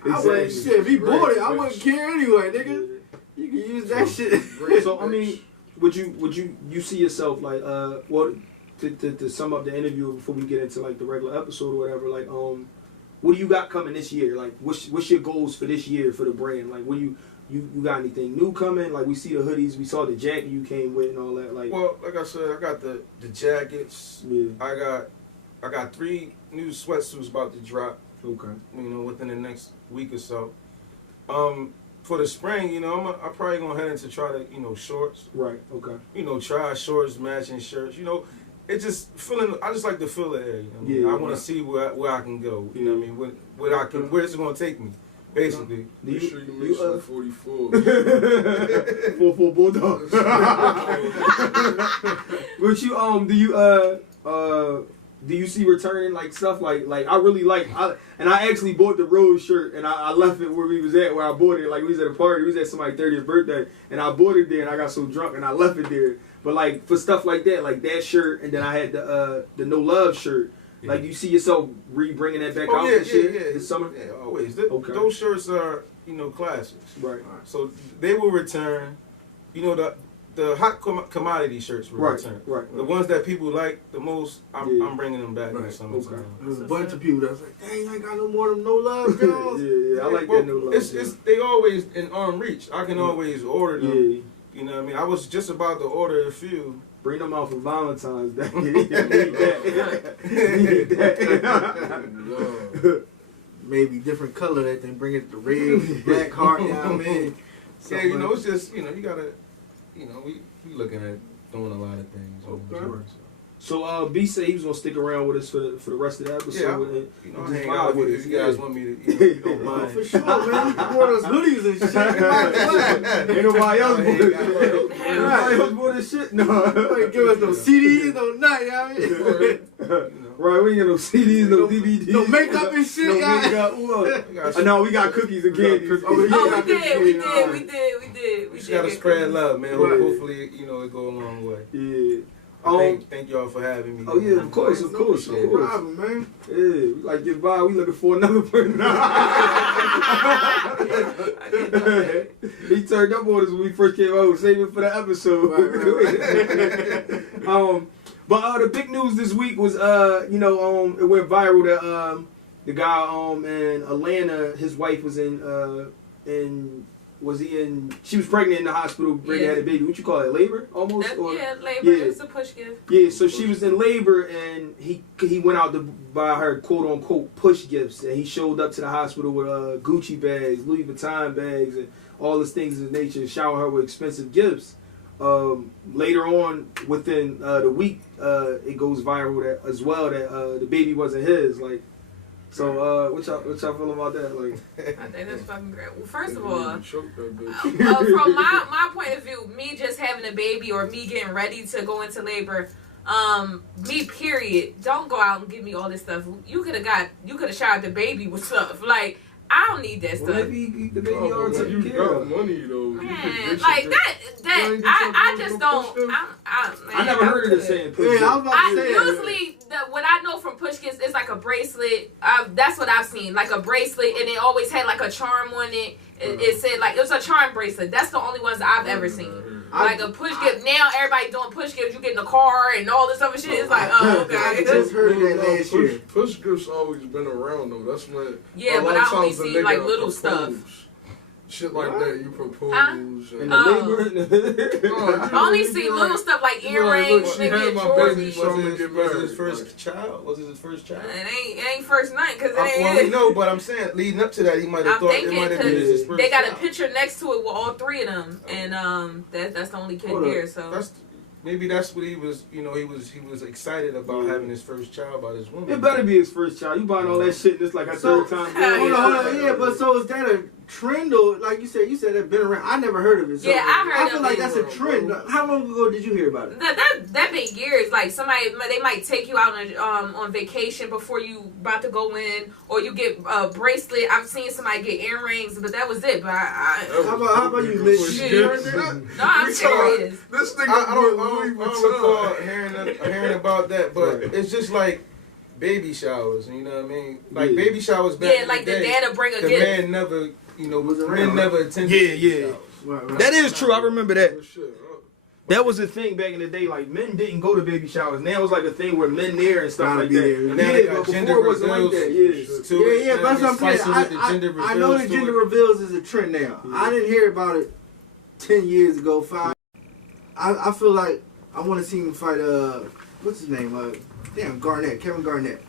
right. I wouldn't, shit, if he bought it, I wouldn't care anyway, nigga. You can use that shit. So I mean, would you see yourself like what to sum up the interview before we get into like the regular episode or whatever, like what do you got coming this year? Like what's your goals for this year for the brand? Like what do you got anything new coming? Like we see the hoodies, we saw the jacket you came with and all that. Like Well, like I said, I got the jackets. yeah, I got 3 new sweatsuits about to drop. okay, You know, within the next week or so. For the spring, you know, I'm probably gonna head into try to, you know, shorts. right, okay, You know, try shorts, matching shirts. You know, it just I just like to feel the air. You know what I mean? Yeah, I want right. to see where I can go. You know what I mean? Where it's gonna take me, basically. Do Make sure you mix some 44. 4-4 Bulldog. But you do you see returning like stuff like I really like and I actually bought the Rose shirt and I left it where we was at where I bought it, like we was at a party, we was at somebody's 30th birthday and I bought it there and I got so drunk and I left it there. But like for stuff like that shirt and then I had the No Love shirt. Yeah. Like you see yourself bringing that back out Oh yeah, this year, yeah. this summer? Yeah, always. Okay. Those shirts are, you know, classics. Right. So they will return. You know, the hot commodity shirts will Right. return. Right. The ones that people like the most, Yeah. I'm bringing them back in the Right. summertime. Okay. There's a bunch of people that's like, dang, I ain't got no more of them no love girls. yeah, I like Well, that No Love. It's they always in arm reach. I can always order them. yeah. You know what I mean? I was just about to order a few. Bring them out for Valentine's Day. You need that. You need that. Maybe different color that they bring it the red, black heart, you know what I mean? Yeah, you know, it's just, you know, you gotta, you know, we looking at doing a lot of things. Okay. So B said he was gonna stick around with us for the rest of the episode. Yeah, and you know, just hang vibe out with us. if you guys want me to, you know, you don't Oh, mind. for sure, man. You brought us hoodies and shit. Ain't nobody else bought this Hey, shit. Ain't nobody else bought this shit. No. Ain't give us no CDs, no nothing, you know what I mean? You know. Right, we ain't got no CDs, no DVDs. No makeup and shit, No guys. makeup. got No, we got cookies and candy. cookies. Oh, Yeah. we did. We just gotta spread love, man. Right. Hopefully, you know, it go a long way. Yeah. Thank y'all for having me. Oh yeah, of course. No problem, man. Yeah, we like get by. We looking for another person. He turned up on us when we first came out. Save it for the episode. Right. But the big news this week was it went viral that the guy in Atlanta, his wife was she was pregnant in the hospital, Brenda had a baby. What you call it, labor almost? Labor. Yeah. It's a push gift. Yeah, so she was in labor and he went out to buy her quote unquote push gifts, and he showed up to the hospital with Gucci bags, Louis Vuitton bags, and all these things of nature, shower her with expensive gifts. Later on within the week, it goes viral that the baby wasn't his. Like, so what y'all feel about that? Like, I think that's fucking great. Well, first of all, Choke that bitch. from my point of view, me just having a baby or me getting ready to go into labor, me period. Don't go out and give me all this stuff. You could have showered the baby with stuff. Like, I don't need that stuff. maybe the baby Oh, already but taken you care got of. money though. You Man, can like bitch that I just don't. I never heard of this saying push Yeah, I gift. was about to say that. Usually, what I know from push gifts is like a bracelet. That's what I've seen, like a bracelet, and it always had like a charm on it. It said like it was a charm bracelet. That's the only ones I've ever seen. Like a push gift. Now everybody doing push gifts. You get in the car and all this other shit. It's like, oh, I okay. just heard that last year. Push gifts always been around though. That's when Yeah, a but lot of I only times the see nigga like little propose. stuff. Shit like that, you propose. In And the Oh. labor. I only see little stuff like You like, earrings, look, she had nigga, my Jordans. baby, so I'm gonna get Was it married. his first child? Was it his first child? It ain't first night because it Well, ain't. no, but I'm saying leading up to that, he might have I'm thought it thinking might have been his first they got a child. picture next to it with all three of them, and that's the only kid Hold up. there. So Maybe that's what he was. He was excited about having his first child by this woman. It better be his first child. You buying all that shit, and it's like a So- third time. Hold Hold on, yeah, but so is that a trend or like you said that been around? I never heard of it. So Yeah, I heard I feel of like it. that's a trend. How long ago did you hear about it? that been years. Like they might take you out on vacation before you about to go in, or you get a bracelet. I've seen somebody get earrings, but that was it. But How about you, Mitch? Shit. No, I'm serious. This nigga I don't Louis recall Vuitton. hearing about that, but Right. it's just like baby showers. You know what I mean? Like Yeah. baby showers back Yeah, in like the the day. dad will bring a The gift. man never, Was men around. never attended. Yeah, baby yeah. showers. Right. That is true. I remember that. Oh, shit, That was a thing back in the day. Like, men didn't go to baby showers. Now it's like a thing where men there and stuff Gotta like be that. there. And now they Yeah, got but gender before it wasn't like reveals that. Yeah. to Yeah, it. yeah, Now but that's they what I'm saying. spice it with the gender I know the reveals to gender it. reveals is a trend now. Yeah. I didn't hear about it 10 years ago, 5. I feel like I want to see him fight, what's his name? Kevin Garnett.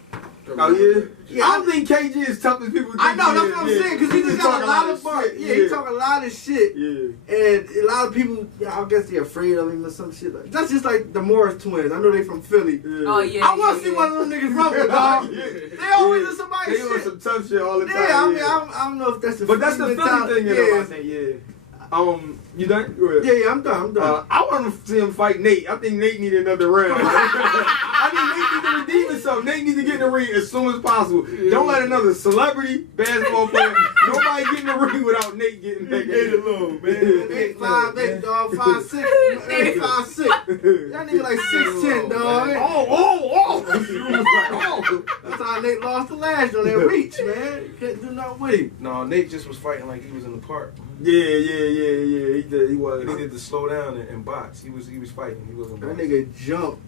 Oh, yeah? Yeah, I don't think KG is tough as people think. I know, he that's is. what I'm Yeah. saying, because he just got a lot of bars. Yeah, he talk a lot of shit. Yeah. And a lot of people, I guess they're afraid of him or some shit. That's just like the Morris twins. I know they from Philly. Yeah. Oh yeah. I want to see one of them niggas rumble, dog. Yeah. They always do somebody They on shit. some tough shit all the time. Yeah, I mean, I don't know if that's the But that's the Philly mentality. thing, I think, yeah. You done? Go ahead. Yeah, I'm done. I want to see him fight Nate. I think Nate need another round. I think Nate needs to redeem himself. Nate needs to get in the ring as soon as possible. Don't let another celebrity basketball player, nobody get in the ring without Nate getting back in. Nate alone, man. 8'5", dog, 5'6", 5'6". That nigga like 6'10", dog. Oh. That's how Nate lost the last on that reach, man. You can't do nothing with him. No, Nate just was fighting like he was in the park. Yeah. He did. He was. He needed to slow down and box. He was fighting. He wasn't That boxing. nigga jumped.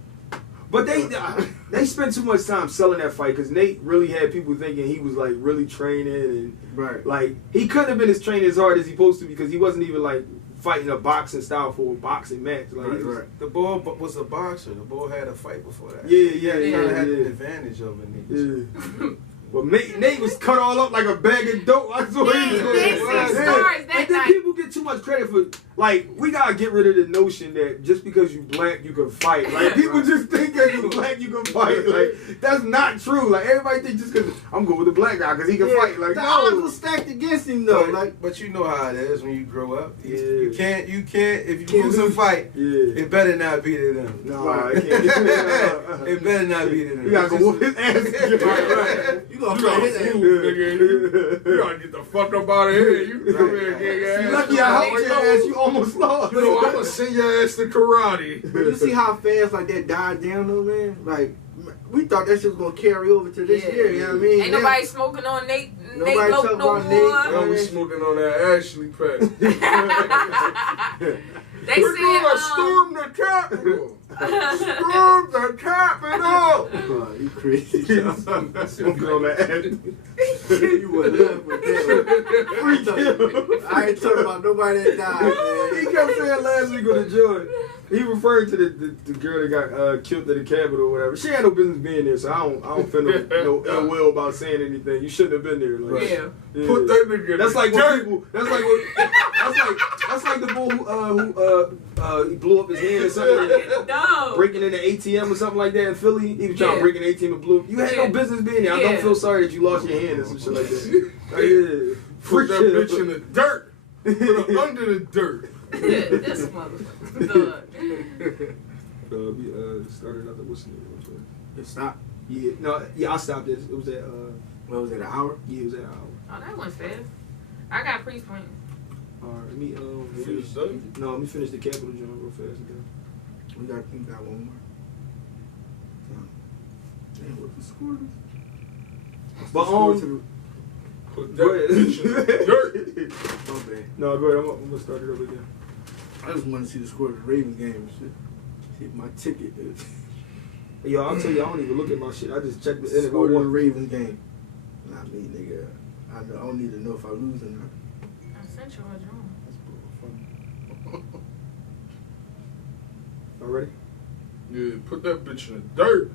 But they spent too much time selling that fight because Nate really had people thinking he was like really training and Right. like he couldn't have been as training as hard as he supposed to because he wasn't even like fighting a boxing style for a boxing match. Like, he was- Right. The bull was a boxer. The bull had a fight before that. Yeah. He kind of had the Yeah. advantage of it. Niggas. Yeah. But Nate was cut all up like a bag of dope. I saw Yeah, he was they going. six stars that And then night. people get too much credit for like we gotta get rid of the notion that just because you black you can fight. Like people just think that you black you can fight. Like that's not true. Like everybody think just because I'm going with the black guy because he can fight. Like the odds no. were stacked against him though. Like, But you know how it is when you grow up. Yeah. You can't. If you Can't lose a lose. fight, Yeah. it better not be to them. No, I can't. It better not be to them. You gotta go whoop his ass. right. You gonna You gotta hit that. move, nigga. You gotta get the fuck up out of here. You come here, gang ass. You lucky I helped your ass. You almost lost. You know, I'm gonna send your ass to karate. But you see how fast like that died down though, man? Like we thought that shit was gonna carry over to this year, you know what I mean? Ain't nobody smoking on Nate Nobody Loke talking no about more. Now we smoking on that Ashley pack. They We're said, gonna storm the Capitol. Storm the Capitol. Oh, you crazy. Smoking on that ass. You would love with that. I ain't talking about nobody that died, man. He kept saying last week on the joint. He referred to the girl that got killed at the Capitol or whatever. She had no business being there, so I don't feel no ill will about saying anything. You shouldn't have been there. Like, Yeah. Put that nigga in That's the like dirt. when people. That's like the bull who he blew up his hand or something. No. Breaking in the ATM or something like that in Philly. He was trying to break an ATM and blew up. You had no business being there. I don't feel sorry that you lost your hand or some shit like that. Like, yeah. Put that bitch in the dirt. Put her under the dirt. This motherfucker. We started another what's the name? It stopped. Yeah, I stopped this. It was at What was it, an hour? yeah, it was at an hour. Oh, that went fast. I got pre-point. Alright, let me Finish that? no, let me finish the Capitol joint real fast again. We got one more. Damn, what the score is? But Put go that ahead. bitch in the dirt. My bad. No, go ahead. I'm gonna start it up again. I just want to see the score of the Ravens game and shit. See if my ticket is. Yo, I'll tell you, I don't even look at my shit. I just check the end if I Score of the want. Ravens game. Not me, nigga. I don't need to know if I lose or not. I sent you a drum. All ready? Yeah, put that bitch in the dirt.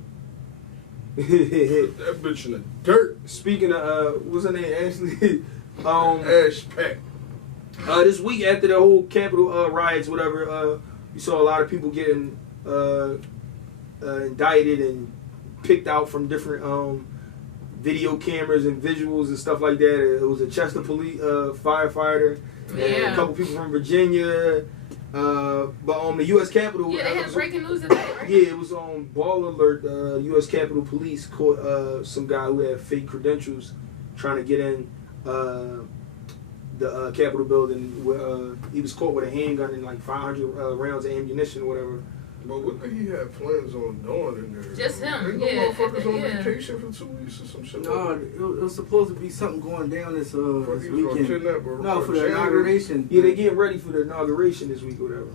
Put that bitch in the dirt. Speaking of what's her name, Ashley? Ash pack. This week after the whole Capitol riots, whatever, you saw a lot of people getting indicted and picked out from different video cameras and visuals and stuff like that. It was a Chester police firefighter and a couple people from Virginia. But on the U.S. Capitol, Yeah, they had breaking news today, right? yeah, it was on Ball Alert. U.S. Capitol Police caught some guy who had fake credentials trying to get in the Capitol building. Where he was caught with a handgun and like 500 rounds of ammunition or whatever. But what did he have plans on doing in there? Just him, Ain't no yeah, motherfuckers on yeah. vacation for 2 weeks or some shit. No, it was supposed to be something going down this Fuck, he was gonna weekend. kidnap a No, for the janitor. inauguration. Yeah, they getting ready for the inauguration this week or whatever.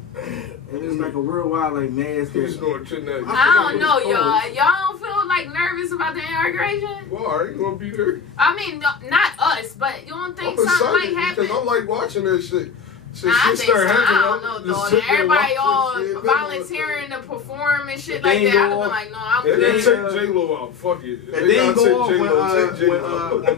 And it was like a worldwide like mass. He was gonna kidnap. I don't know, y'all. Y'all don't feel like nervous about the inauguration? Well, I ain't gonna be there. I mean, not us, but you don't think I'm something might excited happen? because I like watching that shit. Shit, Nah, I shit think so. start happening. I I'm don't know, just dog. sitting there Everybody watching all shit. volunteering to perform and shit If like they that. ain't I'd go have been off- like, no, I'm If they good. take J-Lo out, fuck it. And they ain't gotta go off take J-Lo, take when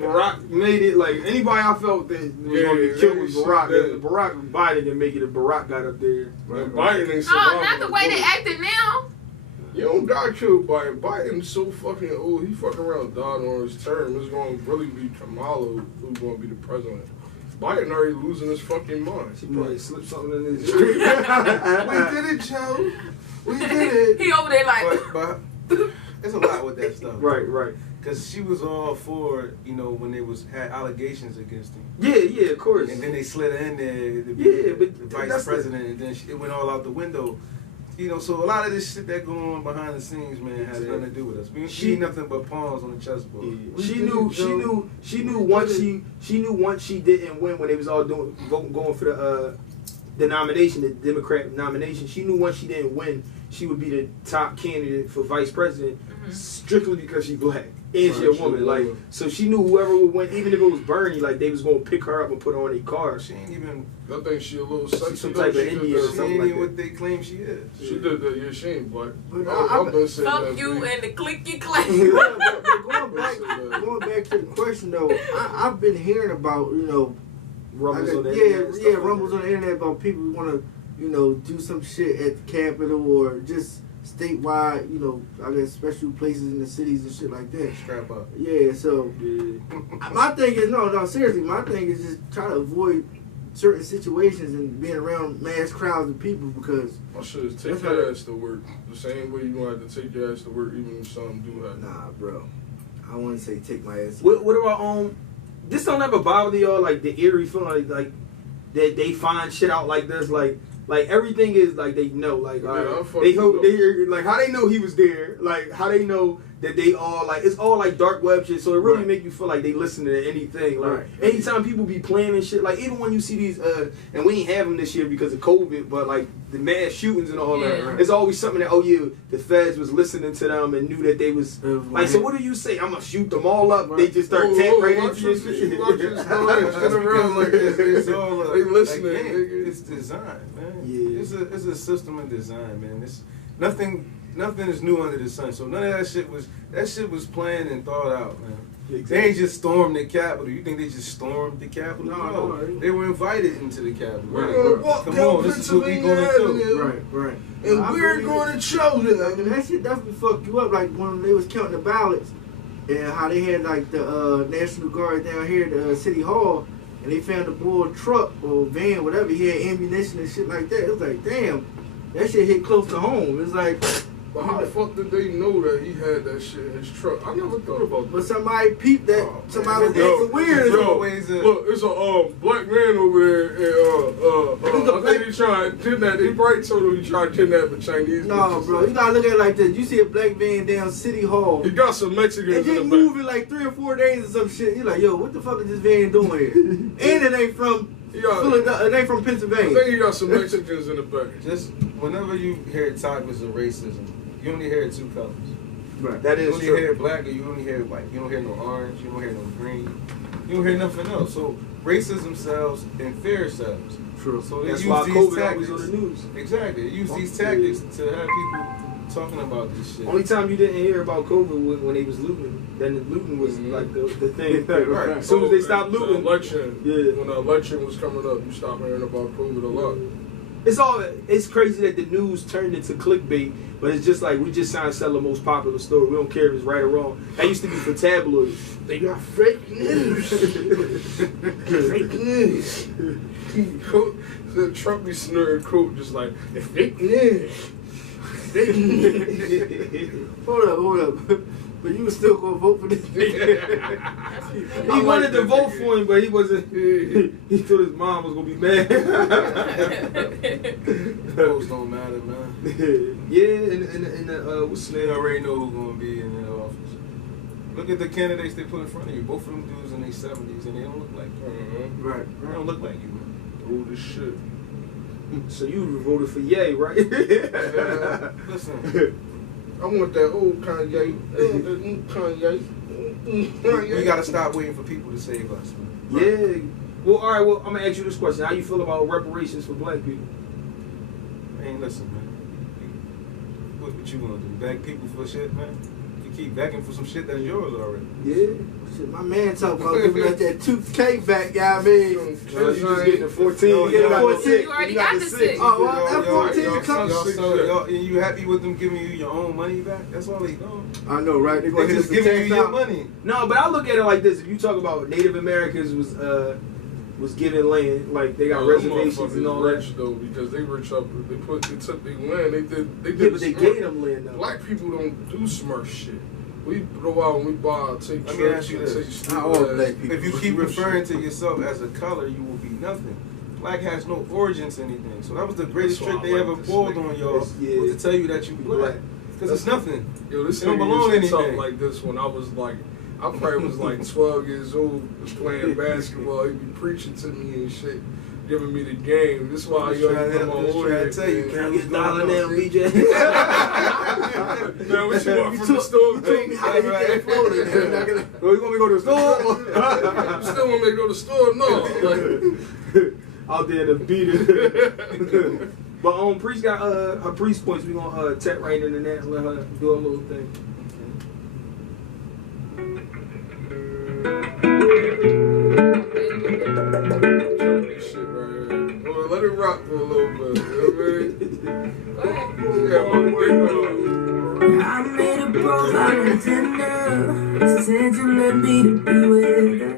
J-Lo. Barack made it. Like anybody I felt that was gonna get killed was Barack. If Barack Biden didn't make it. If Barack got up there, Man, Biden ain't No, surviving not the way they bullet. acting now. You don't got killed Biden. Biden's so fucking old. He fucking around died on his term. It's gonna really be Kamala who's gonna be the president. Biden already losing his fucking mind. she probably slipped something in his We did it, Joe. We did it. He over there like, But there's a lot with that stuff. right. Because she was all for, when they had allegations against him. Yeah, of course. And then they slid her in there to be Yeah, but the that's vice president, and then it went all out the window. So a lot of this shit that going on behind the scenes, man, has nothing to do with us. We ain't nothing but pawns on the chessboard. Yeah. She knew once she didn't win when they was all going for the nomination, the Democrat nomination. She knew once she didn't win, she would be the top candidate for vice president strictly because she black and she a woman. Like, so she knew whoever would win, even if it was Bernie, like they was gonna pick her up and put her on a car. She ain't even. I think she a little sexy. some though. type of She did Indian or that. She something ain't like even that. what they claim she is. She did that. Yeah, she ain't black. But I've been saying fuck that. you for and the clicky clack. but going back to the question though, I've been hearing about Rumbles on the internet and stuff like rumbles that. on the internet about people who want to do some shit at the Capitol or just statewide, I guess special places in the cities and shit like that. Strap up. Yeah, so Yeah. my thing is no, seriously, my thing is just try to avoid certain situations and being around mass crowds of people because My shit is take That's your how- ass to work. The same way you gonna have to take your ass to work even if something do happen. nah, bro, I wouldn't say take my ass. What about this don't ever bother y'all, like the eerie feeling like that they find shit out like this, like everything is like they know, like they hope they like how they know he was there, like how they know that they all like it's all like dark web shit, so it really make you feel like they listen to anything. Like anytime people be playing and shit, like even when you see these and we ain't have them this year because of COVID, but like the mass shootings and all that, it's always something that the feds was listening to them and knew that they was like. So what do you say? I'm gonna shoot them all up. They just start tap right into your shit. It's all they listening. It's design, man. Yeah, it's a system of design, man. It's nothing is new under the sun. So none of that shit was planned and thought out, man. Exactly. They ain't just stormed the Capitol. You think they just stormed the Capitol? No. They were invited into the Capitol. Come on, this is what we gonna do. Right. And we're going to show them. And that shit definitely fuck you up. Like when they was counting the ballots and how they had like the National Guard down here at the City Hall, and they found the bull truck or van, whatever. He had ammunition and shit like that. It was like, damn, that shit hit close to home. It's like. But how the fuck did they know that he had that shit in his truck? I never thought about that. But somebody peeped that. Somebody was acting weird. Look, it's a black man over there. And, I think he tried to kidnap. He probably told him he tried to kidnap a Chinese. No, bro. You gotta look at it like this. You see a black van down City Hall. He got some Mexicans in the back. It didn't move in like 3 or 4 days or some shit. You're like, yo, what the fuck is this van doing here? And it ain't from Philadelphia. It ain't from Pennsylvania. I think he got some Mexicans in the back. Just whenever you hear topics of racism, you only hear 2 colors. Right. That is true. You only hear black or you only hear white. You don't hear no orange. You don't hear no green. You don't hear nothing else. So racism sells and fear sells. True. So that's why COVID always on the news. Exactly. They use these tactics to have people talking about this shit. Only time you didn't hear about COVID was when they was looting. Then the looting was like the thing. Right. As soon as they stopped looting. When the election was coming up, you stopped hearing about COVID a lot. It's crazy that the news turned into clickbait, but it's just like we just trying to sell the most popular story. We don't care if it's right or wrong. That used to be for tabloids. They got fake news. Fake news. The Trump be snurring quote just like fake news. Fake news. Hold up. But you was still gonna vote for this nigga. He wanted to vote for him, but he wasn't. He thought his mom was gonna be mad. Votes don't matter, man. Yeah, and what's the name? They already know who's gonna be in the office. Look at the candidates they put in front of you. Both of them dudes in their 70s, and they don't look like you. Right. They don't look like you, man. Old as shit. So you voted for Ye, right? Listen. I want that old Kanye. We gotta stop waiting for people to save us, man. Yeah. Well, all right. Well, I'm gonna ask you this question: how you feel about reparations for black people? Man, listen, man. What you gonna do? Beg people for shit, man? You keep begging for some shit that's yours already. Yeah. Shit, my man talking about giving us that 2K back, you know what I mean? You just getting the 14. You already got the 6. Oh, well, that 14 comes. So you happy with them giving you your own money back? That's all they doing. I know, right? They just giving you your money. No, but I look at it like this: if you talk about Native Americans was given land, like they got reservations and all that. Rich though, because they rich up. They took their land. They did. Yeah, but they gave them land though. Black people don't do smart shit. We go out and we buy, take Let me ask you this. Not all black people. If you keep referring to yourself as a color, you will be nothing. Black has no origins to anything. So that was the greatest trick they ever pulled on y'all, was to tell you that you black. Because it's nothing. Yo, this it don't belong to anything. Something like this when I probably was like 12 years old, was playing basketball. He'd be preaching to me and shit, giving me the game. This is why you trying to tell you, can I get $1 now, BJ? Man, what you want from the store? You told me how to hit that floater. You want me to go to the store? You still want me to go to the store? No. Out there to beat it. But Priest got her priest points. We gonna tap right into that and let her do a little thing. Shit right here. Well, let it rock for a little bit. You know what I mean? Yeah, my dick I made a profile Tinder. Said you let me to be with her.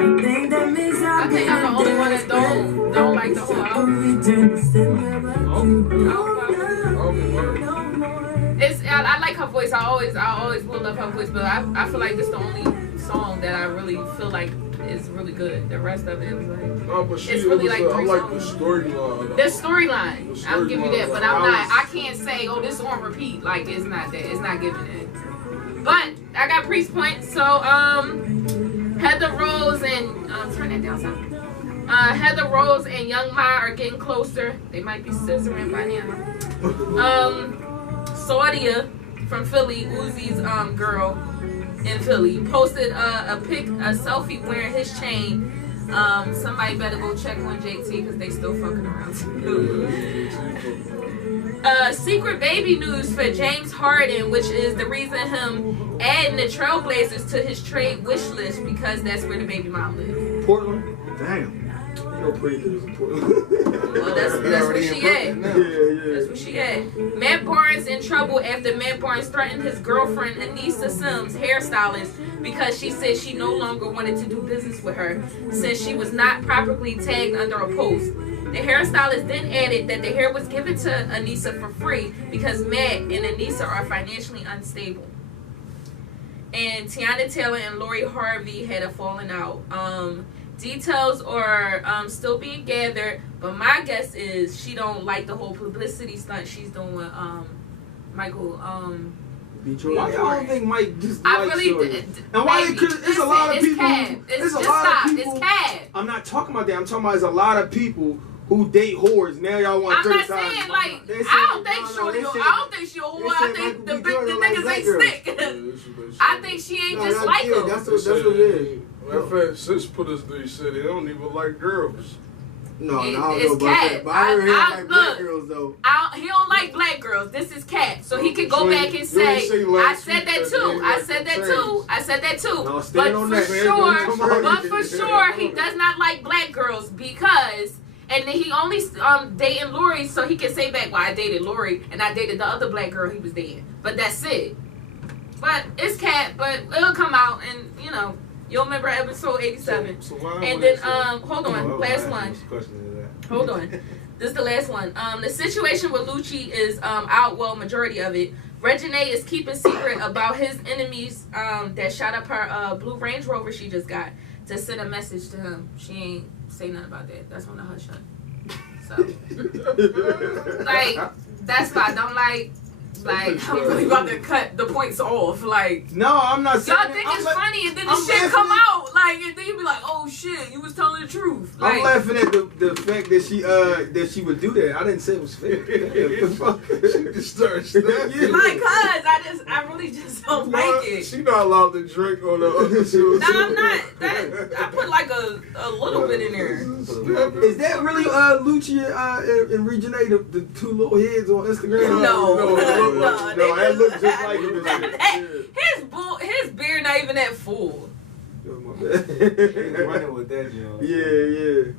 I think that means I think I'm the only one that don't like the whole album. return to send me back to you. No more. I like her voice. I always will love her voice, but I feel like this is the only song that I really feel like is really good. The rest of it is like No, but it's really like I three like the songs. storyline. The storyline, I'll give you that, but I'm I not. I can't say, oh, this is on repeat. Like it's not that. It's not giving it. But I got Priest Point. So Heather Rose and turn that down some. Heather Rose and Young Ma are getting closer. They might be scissoring by now. Saudia from Philly, Uzi's girl in Philly, posted a selfie wearing his chain. Somebody better go check on JT because they still fucking around. Secret baby news for James Harden, which is the reason him adding the Trailblazers to his trade wish list because that's where the baby mom lives. Portland. Damn. You know pretty niggas in Portland. Well, that's where she at. Yeah. That's where she at. Matt Barnes in trouble after Matt Barnes threatened his girlfriend Anissa Sims, hairstylist, because she said she no longer wanted to do business with her since she was not properly tagged under a post. The hairstylist then added that the hair was given to Anissa for free because Matt and Anissa are financially unstable. And Tiana Taylor and Lori Harvey had a falling out. Details are still being gathered, but my guess is she don't like the whole publicity stunt she's doing with Michael. Why y'all don't think Mike just I likes really Shorty? did. And why? Because there's a lot of people. It's There's a just lot stop. of people. It's cab. I'm not talking about that. I'm talking about there's a lot of people who date whores. Now y'all want I'm not criticize. saying like They I say- don't think no, Shorty. they I say- don't think she a whore. they I say think Michael the B. Jordan like niggas black ain't girls. stick. I think she ain't just like yeah, them. that's what it is. Matter of fact, Sis put us there. He said they don't even like girls. No, It- I don't it's know about cat. that. But I heard him I- like black look. girls though. He don't like black girls. This is cat, so he can go You back ain't- and you say, ain't say "I last said week that that too. they I like said that the too. I said that too." No, But stand on for that, man. sure, Come on. but for sure, he does not like black girls because, and then he only dating Lori, so he can say back, "Well, I dated Lori and I dated the other black girl he was dating." But that's it. But it's cat. But it'll come out, and you know, you'll remember episode 87. So why And would then they say- hold on, last one. Hold on. This is the last one. The situation with Lucci is out, well, majority of it. Regine is keeping secret about his enemies that shot up her blue Range Rover she just got to send a message to him. She ain't say nothing about that. That's on the hush hush. So, like, that's why I don't like, I'm really about to cut the points off. Like, No, I'm not saying. y'all think it's funny, and then the I'm shit come laughing out, like, and then you be like, oh shit, you was telling the truth. I'm Like, laughing at the fact that she would do that. I didn't say it was fake. She just started snapping. like, cuz, I really just don't like it. She not allowed to drink on the other show. No, I'm not. I put like a little bit in there. Is that really Lucci and Regine, the two little heads on Instagram? No. No, that looks just like him. His beard not even that full. Running with that, yo. Yeah.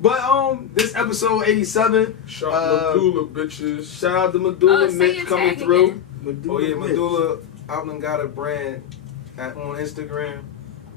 But this episode 87. Shout out Medulla, bitches. Shout out to Medulla Say Mitch your coming tag through. again. Oh yeah, Medulla Outland got a brand on Instagram.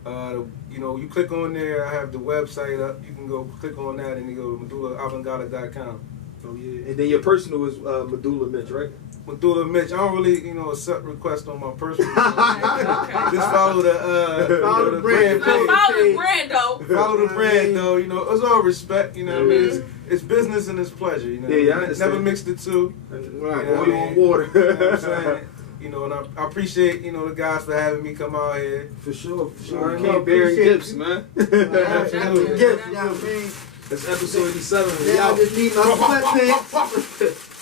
You know, you click on there. I have the website up. You can go click on that and you go to medullaavantgarde.com. Oh yeah. And then your personal is Medulla Mitch, right? Medulla Mitch. I don't really, accept requests on my personal. Okay. Just follow the brand. Follow the brand though. Follow the brand though. It's all respect. You know what I mean? It's business and it's pleasure. You know. Yeah, I understand. Never mixed the two. Right. You know Oil what I on mean? water. You know what I'm saying? And I appreciate, the guys for having me come out here. For sure. Alright, Can't no, bear appreciate gifts, you. man. Gifts, you know what I mean? That's episode 87. We Now I out. just need my sweatpants.